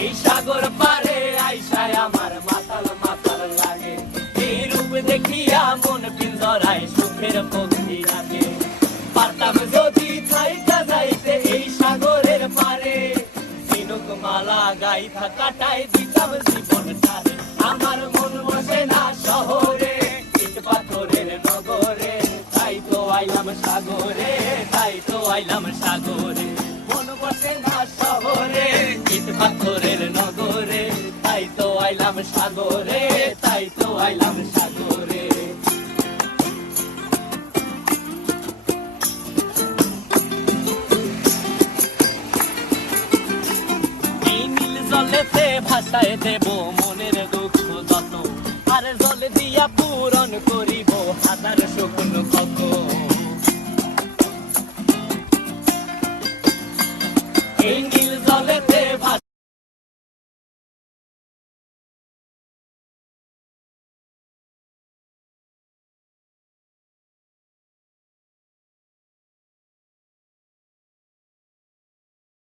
এই সাগর পারে আইসায় আমার মাতাল মাতাল লাগে, এই রূপ দেখিয়া মন পিঞ্জরায় সুখের পক্ষী লাগে। পারতাম যদি থাইকা যাইতে এই সাগরের পারে, ঝিনুক মালা গাইথা কাটাই দিতাম জীবনটারে। আমার মন বসে না শহরে, ইট পাথরের নগরে, তাই তো আইলাম সাগরে, তাই তো আইলাম সাগরে। মন বসে না শহরে, ইট পাথরের নগরে, তাই তো আইলাম সাগরে, তাই তো আইলাম সাগরে। এই নীল জলেতে ভাসায় দেব মনের দুঃখ যত, আর জলে দিয়া পূরণ করিব হাজার শুকনো ক্ষত। এই নীল জলেতে